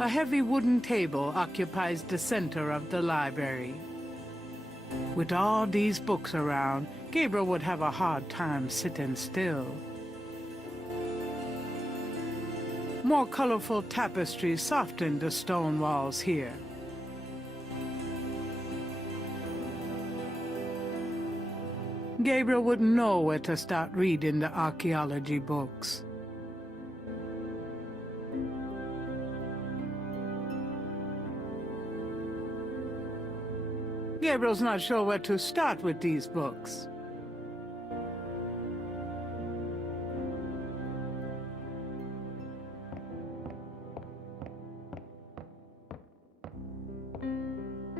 A heavy wooden table occupies the center of the library. With all these books around, Gabriel would have a hard time sitting still. More colorful tapestries soften the stone walls here. Gabriel wouldn't know where to start reading the archaeology books. Gabriel's not sure where to start with these books.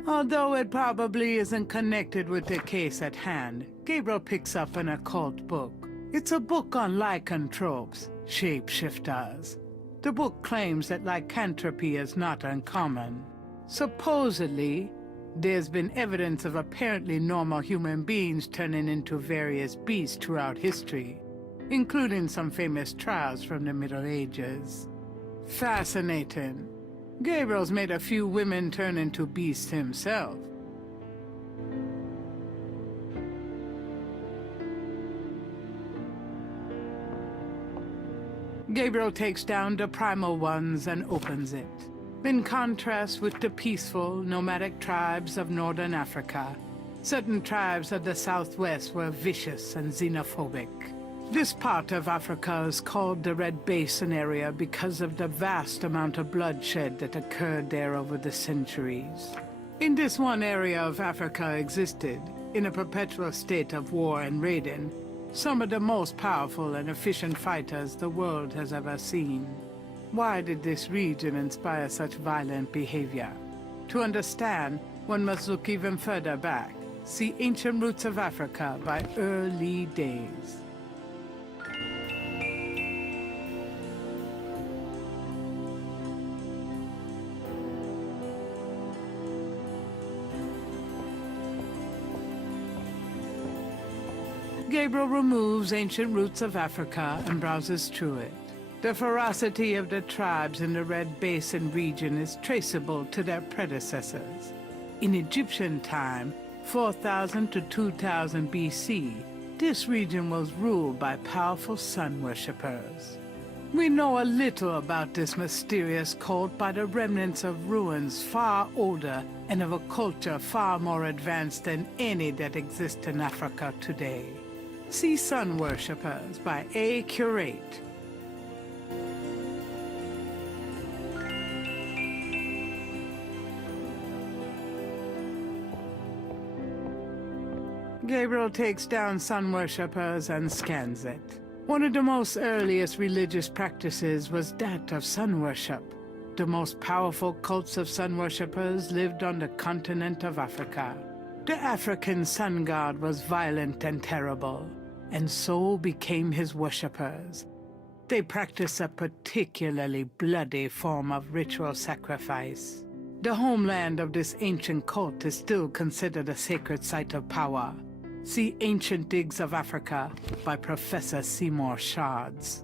Although it probably isn't connected with the case at hand, Gabriel picks up an occult book. It's a book on lycanthropes, shapeshifters. The book claims that lycanthropy is not uncommon. Supposedly, there's been evidence of apparently normal human beings turning into various beasts throughout history, including some famous trials from the Middle Ages. Fascinating. Gabriel's made a few women turn into beasts himself. Gabriel takes down the primal ones and opens it. In contrast with the peaceful, nomadic tribes of northern Africa, certain tribes of the southwest were vicious and xenophobic. This part of Africa is called the Red Basin area because of the vast amount of bloodshed that occurred there over the centuries. In this one area of Africa existed, in a perpetual state of war and raiding, some of the most powerful and efficient fighters the world has ever seen. Why did this region inspire such violent behavior? To understand, one must look even further back. See Ancient Roots of Africa by Early Days. Gabriel removes Ancient Roots of Africa and browses through it. The ferocity of the tribes in the Red Basin region is traceable to their predecessors. In Egyptian time, 4000 to 2000 BC, this region was ruled by powerful sun worshippers. We know a little about this mysterious cult by the remnants of ruins far older and of a culture far more advanced than any that exists in Africa today. See Sun Worshippers by A. Curate. Gabriel takes down Sun Worshippers and scans it. One of the most earliest religious practices was that of sun worship. The most powerful cults of sun worshippers lived on the continent of Africa. The African sun god was violent and terrible, and so became his worshippers. They practiced a particularly bloody form of ritual sacrifice. The homeland of this ancient cult is still considered a sacred site of power. See Ancient Digs of Africa by Professor Seymour Shards.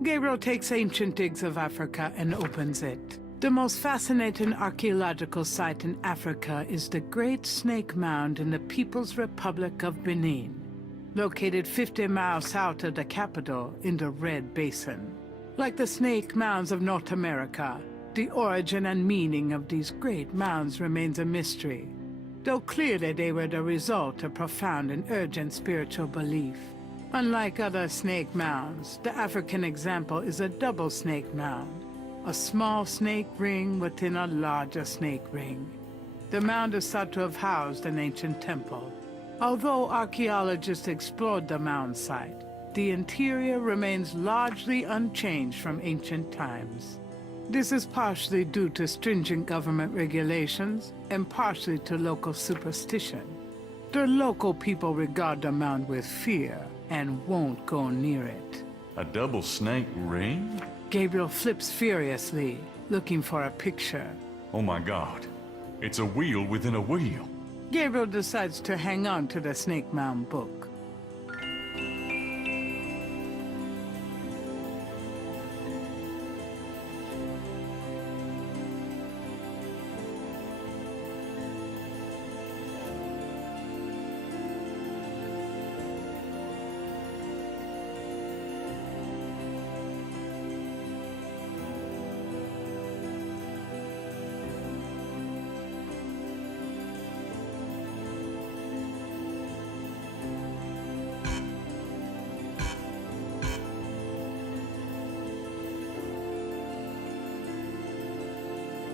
Gabriel takes Ancient Digs of Africa and opens it. The most fascinating archaeological site in Africa is the Great Snake Mound in the People's Republic of Benin, located 50 miles south of the capital in the Red Basin. Like the snake mounds of North America, the origin and meaning of these great mounds remains a mystery, though clearly they were the result of profound and urgent spiritual belief. Unlike other snake mounds, the African example is a double snake mound, a small snake ring within a larger snake ring. The mound is thought to have housed an ancient temple. Although archaeologists explored the mound site, the interior remains largely unchanged from ancient times. This is partially due to stringent government regulations and partially to local superstition. The local people regard the mound with fear and won't go near it. A double snake ring? Gabriel flips furiously, looking for a picture. Oh my God. It's a wheel within a wheel. Gabriel decides to hang on to the Snake Mound book.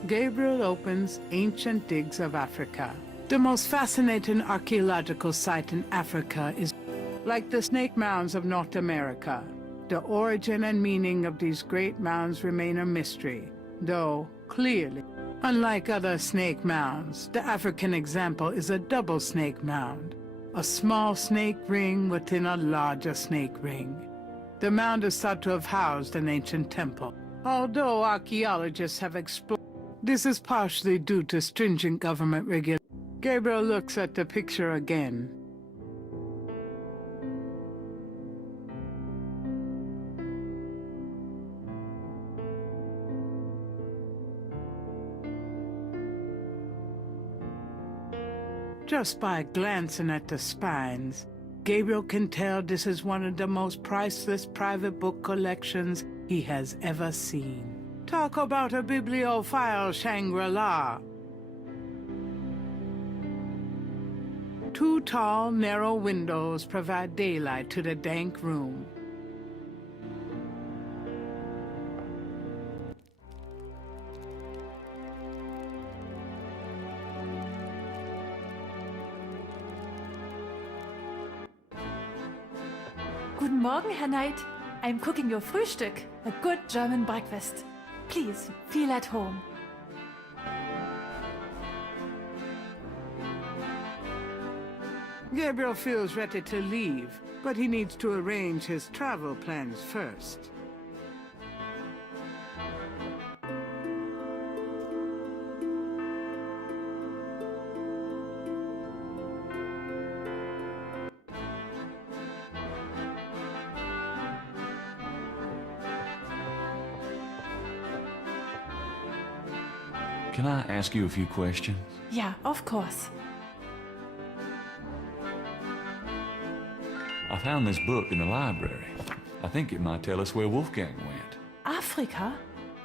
Gabriel opens Ancient Digs of Africa. The most fascinating archaeological site in Africa is like the snake mounds of North America. The origin and meaning of these great mounds remain a mystery, though clearly, unlike other snake mounds, the African example is a double snake mound, a small snake ring within a larger snake ring. The mound is thought to have housed an ancient temple. Although archaeologists have explored, this is partially due to stringent government regulations. Gabriel looks at the picture again. Just by glancing at the spines, Gabriel can tell this is one of the most priceless private book collections he has ever seen. Talk about a bibliophile Shangri-La. Two tall, narrow windows provide daylight to the dank room. Guten Morgen, Herr Knight. I'm cooking your Frühstück, a good German breakfast. Please, feel at home. Gabriel feels ready to leave, but he needs to arrange his travel plans first. Can I ask you a few questions? Yeah, of course. I found this book in the library. I think it might tell us where Wolfgang went. Africa?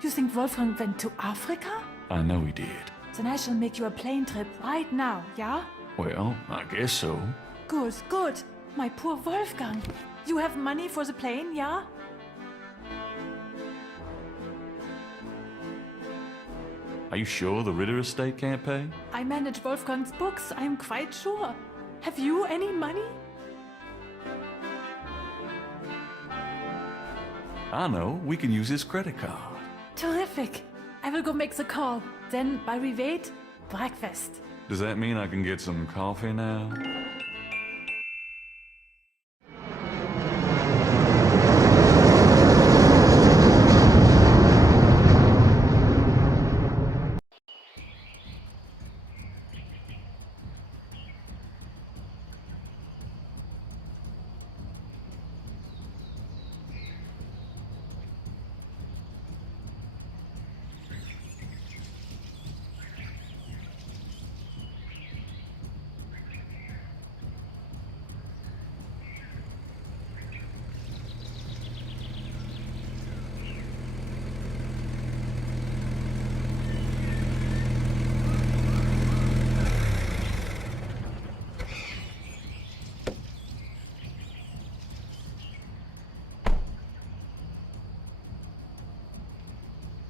You think Wolfgang went to Africa? I know he did. Then I shall make you a plane trip right now, yeah? Well, I guess so. Good, good. My poor Wolfgang. You have money for the plane, yeah? Are you sure the Ritter estate can't pay? I manage Wolfgang's books, I'm quite sure. Have you any money? I know. We can use his credit card. Terrific. I will go make the call. Then, while we wait, breakfast. Does that mean I can get some coffee now?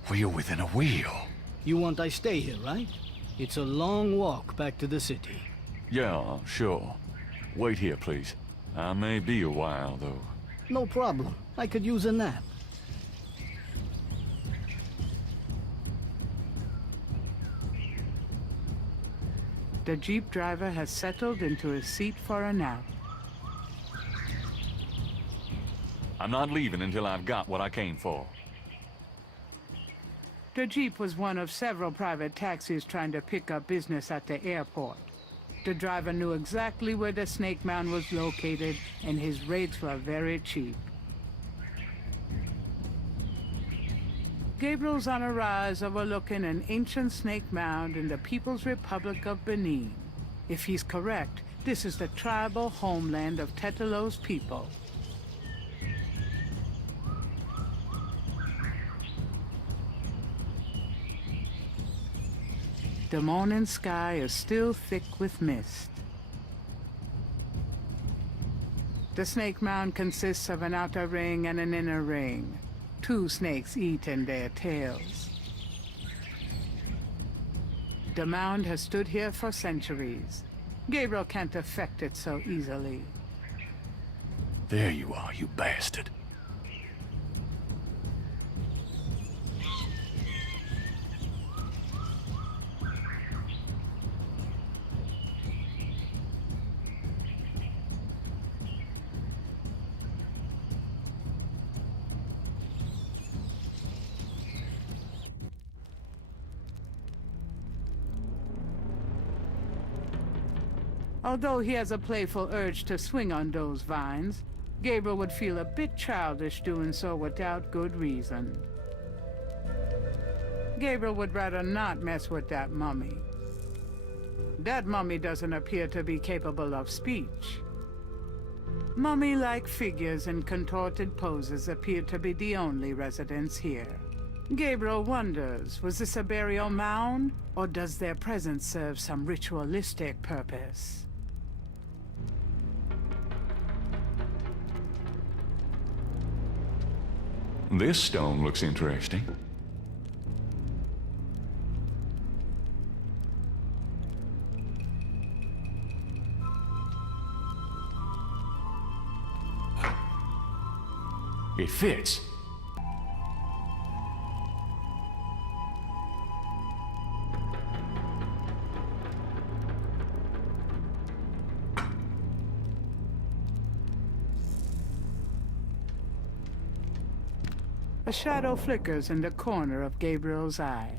Wheel within a wheel. You want I stay here, right? It's a long walk back to the city. Yeah, sure. Wait here, please. I may be a while, though. No problem. I could use a nap. The Jeep driver has settled into his seat for a nap. I'm not leaving until I've got what I came for. The Jeep was one of several private taxis trying to pick up business at the airport. The driver knew exactly where the Snake Mound was located, and his rates were very cheap. Gabriel's on a rise overlooking an ancient snake mound in the People's Republic of Benin. If he's correct, this is the tribal homeland of Tetelo's people. The morning sky is still thick with mist. The snake mound consists of an outer ring and an inner ring. 2 snakes eat in their tails. The mound has stood here for centuries. Gabriel can't affect it so easily. There you are, you bastard. Although he has a playful urge to swing on those vines, Gabriel would feel a bit childish doing so without good reason. Gabriel would rather not mess with that mummy. That mummy doesn't appear to be capable of speech. Mummy-like figures in contorted poses appear to be the only residents here. Gabriel wonders, was this a burial mound, or does their presence serve some ritualistic purpose? This stone looks interesting. It fits. A shadow flickers in the corner of Gabriel's eye.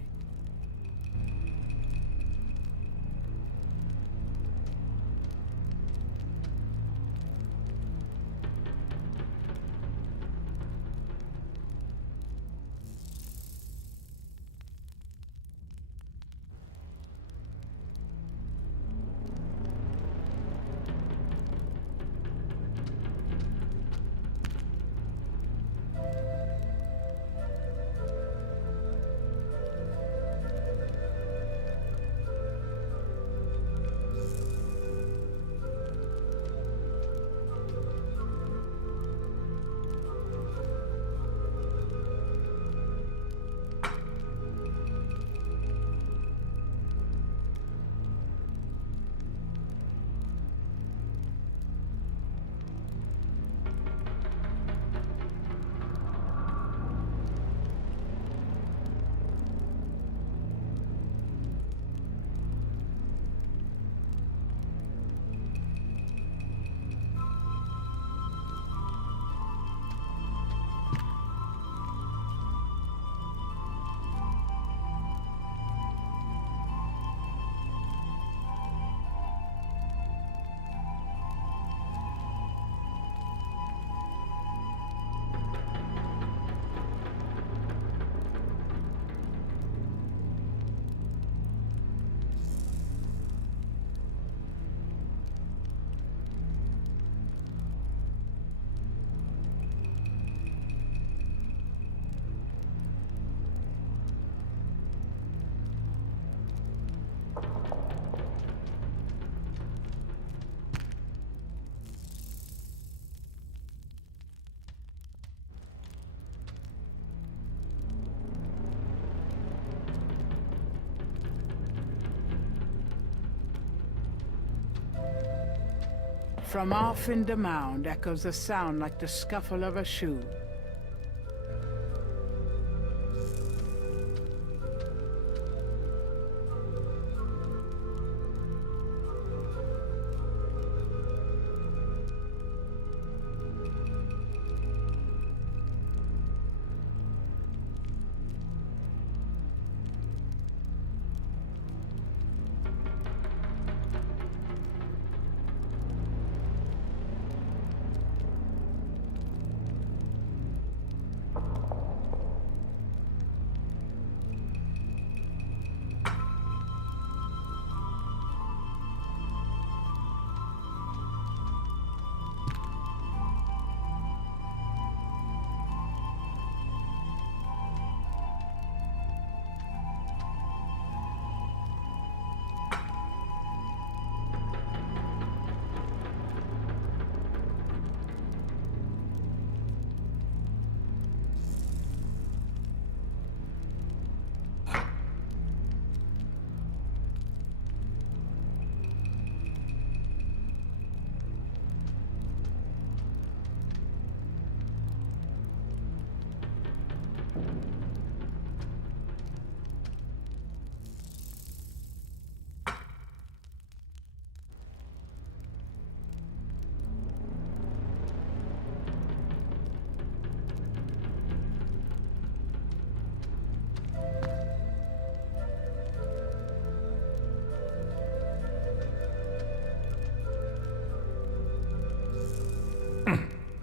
From off in the mound echoes a sound like the scuffle of a shoe.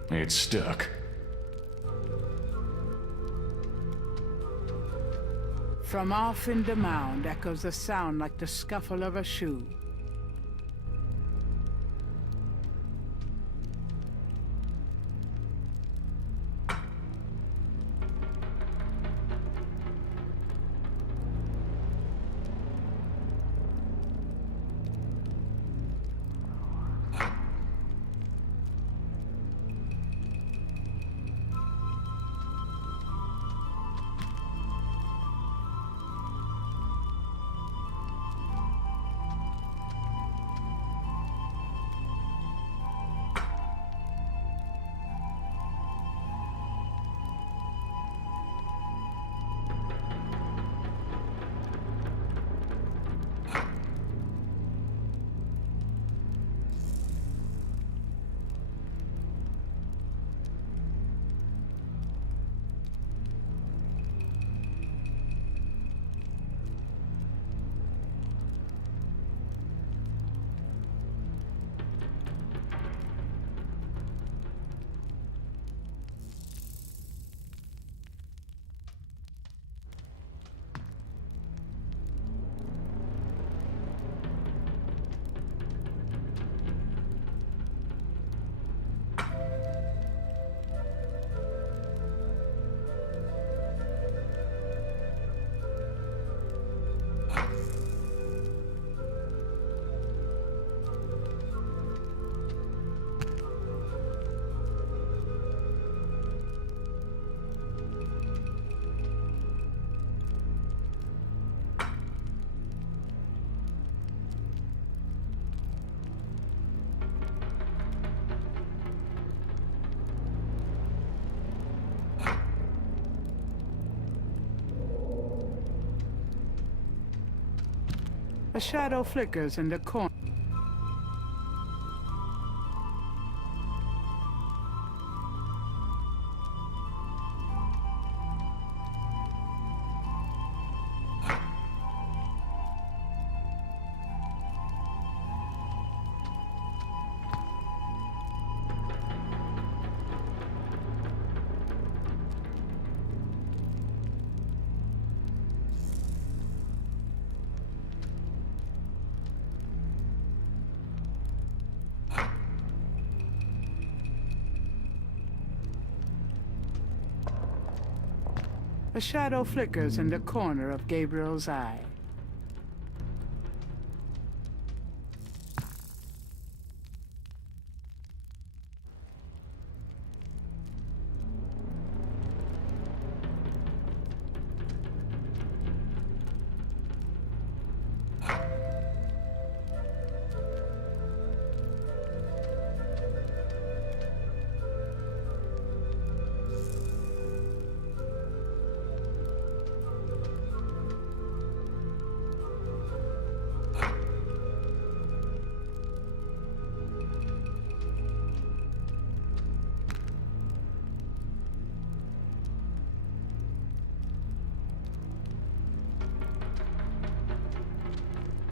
It's stuck. From off in the mound echoes a sound like the scuffle of a shoe. A shadow flickers in the corner. A shadow flickers in the corner of Gabriel's eye.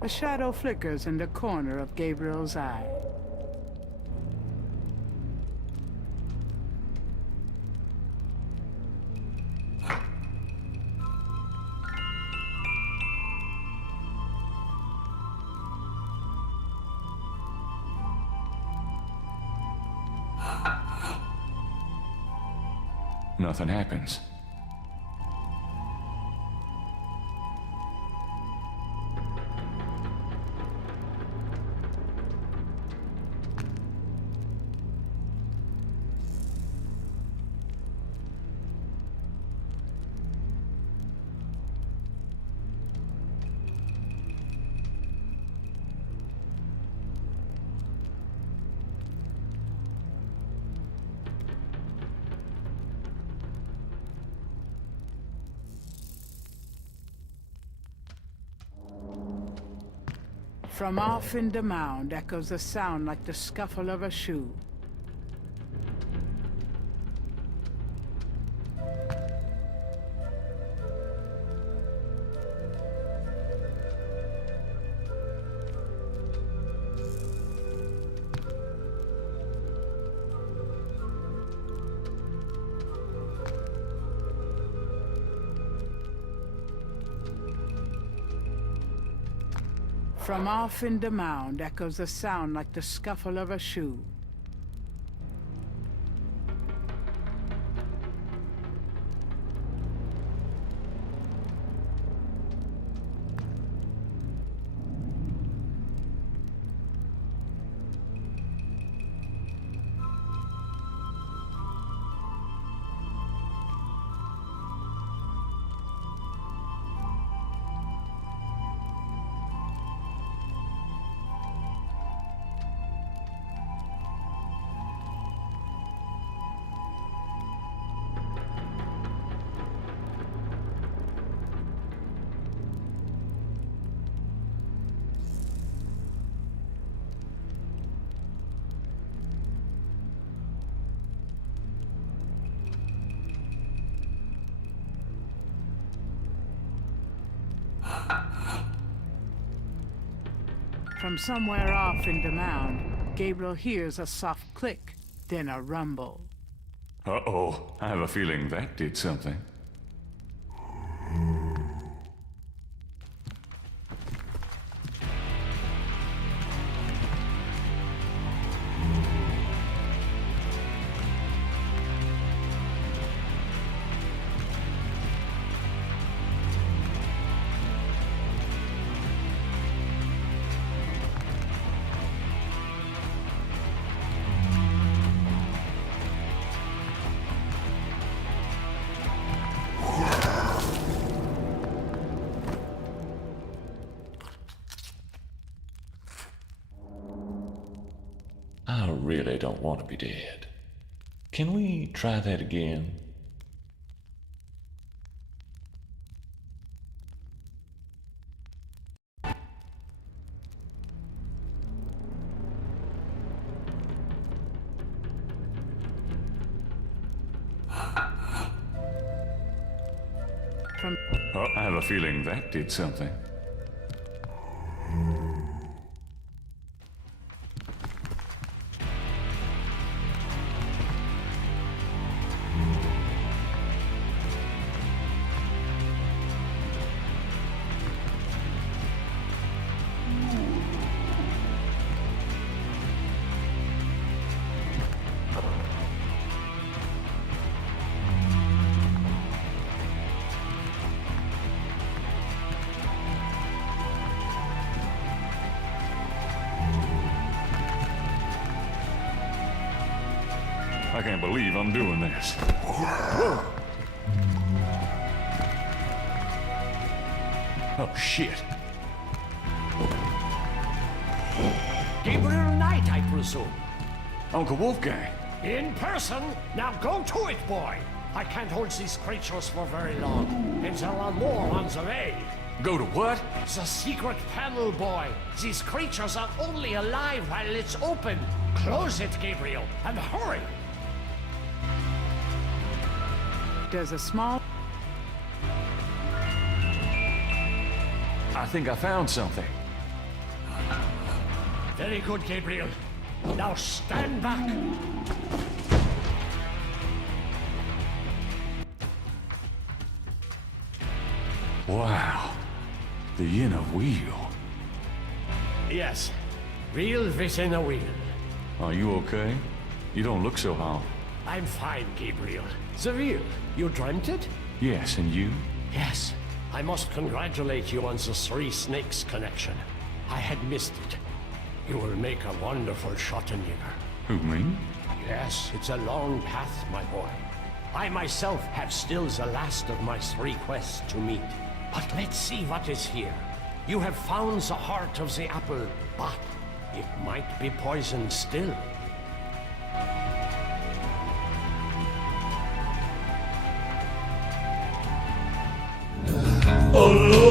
A shadow flickers in the corner of Gabriel's eye. Nothing happens. From off in the mound echoes a sound like the scuffle of a shoe. From off in the mound echoes a sound like the scuffle of a shoe. From somewhere off in the mound, Gabriel hears a soft click, then a rumble. Uh-oh. I have a feeling that did something. I really don't want to be dead. Can we try that again? From Oh, I have a feeling that did something. I can't believe I'm doing this. Whoa! Oh, shit. Gabriel Knight, I presume. Uncle Wolfgang. In person? Now go to it, boy! I can't hold these creatures for very long, and there are more on the way. Go to what? The secret panel, boy! These creatures are only alive while it's open. Close it, Gabriel, and hurry! there's a small... I think I found something. Very good, Gabriel. Now stand back. Wow. The inner wheel. Yes, real within a wheel. Are you okay? You don't look so hot. I'm fine, Gabriel. The wheel, you dreamt it? Yes, and you? Yes. I must congratulate you on the Three Snakes connection. I had missed it. You will make a wonderful Schottenjäger. Who, me? Yes, it's a long path, my boy. I myself have still the last of my 3 quests to meet. But let's see what is here. You have found the heart of the apple, but it might be poisoned still. Oh,